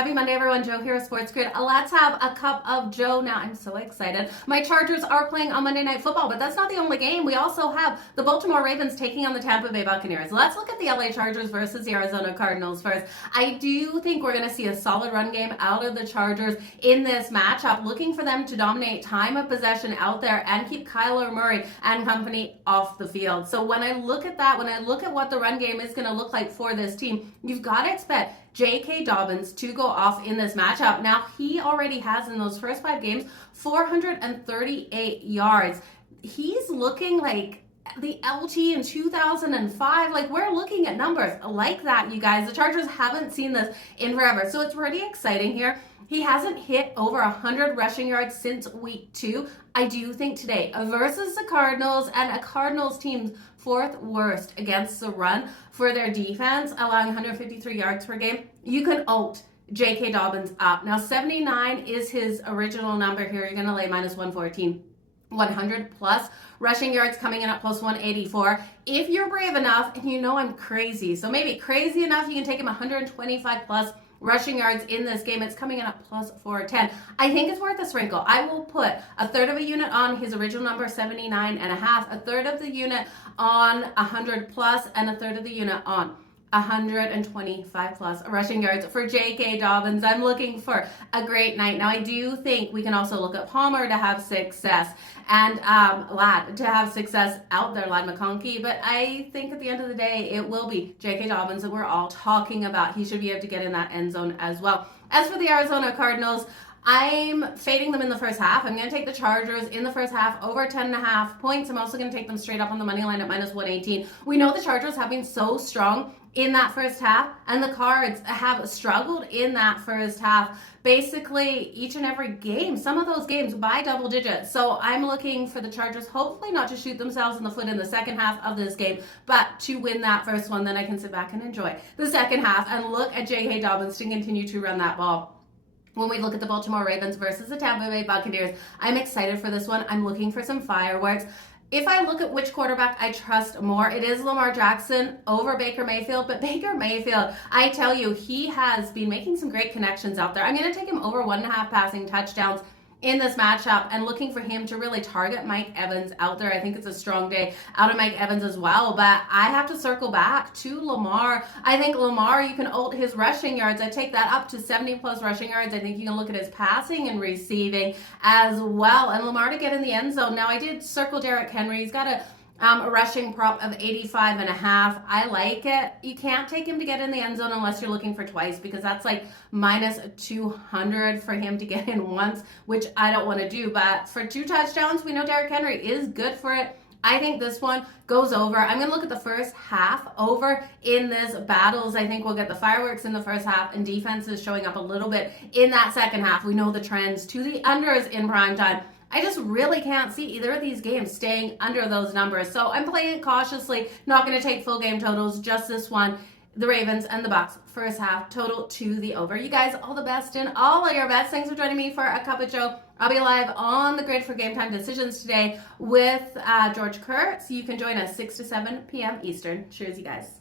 Happy Monday, everyone. Joe here at Sports Grid. Let's have a cup of Joe now. I'm so excited. My Chargers are playing on Monday Night Football, but that's not the only game. We also have the Baltimore Ravens taking on the Tampa Bay Buccaneers. Let's look at the LA Chargers versus the Arizona Cardinals first. I do think we're going to see a solid run game out of the Chargers in this matchup, looking for them to dominate time of possession out there and keep Kyler Murray and company off the field. So when I look at that, when I look at what the run game is going to look like for this team, you've got to expect J.K. Dobbins to go off in this matchup. Now, he already has in those first 5 games 438 yards. He's looking like the LT in 2005. Like, we're looking at numbers like that, you guys. The Chargers haven't seen this in forever, so it's pretty exciting here. He hasn't hit over 100 rushing yards since week 2. I do think today versus the Cardinals, and a Cardinals team's 4th worst against the run for their defense, allowing 153 yards per game, you can oat J.K. Dobbins up. Now, 79 is his original number here. You're going to lay minus 114. 100 plus rushing yards coming in at plus 184. If you're brave enough, and you know I'm crazy, so maybe crazy enough, you can take him 125 plus rushing yards in this game. It's coming in at plus 410. I think it's worth a sprinkle. I will put a third of a unit on his original number, 79 and a half, a third of the unit on 100 plus, and a third of the unit on 125 plus rushing yards for J.K. Dobbins. I'm looking for a great night. Now, I do think we can also look at Palmer to have success, and Ladd to have success out there, Ladd McConkey. But I think at the end of the day, it will be J.K. Dobbins that we're all talking about. He should be able to get in that end zone as well. As for the Arizona Cardinals, I'm fading them in the first half. I'm going to take the Chargers in the first half over 10.5 points. I'm also going to take them straight up on the money line at minus 118. We know the Chargers have been so strong in that first half, and the Cards have struggled in that first half basically each and every game, some of those games by double digits. So I'm looking for the Chargers hopefully not to shoot themselves in the foot in the second half of this game, but to win that first one. Then I can sit back and enjoy the second half and look at J.K. Dobbins to continue to run that ball. When we look at the Baltimore Ravens versus the Tampa Bay Buccaneers, I'm excited for this one. I'm looking for some fireworks. If I look at which quarterback I trust more, it is Lamar Jackson over Baker Mayfield. But Baker Mayfield, I tell you, he has been making some great connections out there. I'm going to take him over 1.5 passing touchdowns in this matchup, and looking for him to really target Mike Evans out there. I think it's a strong day out of Mike Evans as well, but I have to circle back to Lamar. I think Lamar, you can ult his rushing yards. I take that up to 70 plus rushing yards. I think you can look at his passing and receiving as well, and Lamar to get in the end zone. Now, I did circle Derrick Henry. He's got a rushing prop of 85 and a half. I like it. You can't take him to get in the end zone unless you're looking for twice, because that's like minus 200 for him to get in once, which I don't want to do. But for 2 touchdowns, we know Derrick Henry is good for it. I think this one goes over. I'm going to look at the first half over in this battles. I think we'll get the fireworks in the first half, and defense is showing up a little bit in that second half. We know the trends to the unders in prime time. I just really can't see either of these games staying under those numbers. So I'm playing it cautiously, not going to take full game totals, just this one, the Ravens and the Bucs, first half total to the over. You guys, all the best in all of your bets. Thanks for joining me for a cup of Joe. I'll be live on the grid for Game Time Decisions today with George Kurtz. You can join us 6 to 7 p.m. Eastern. Cheers, you guys.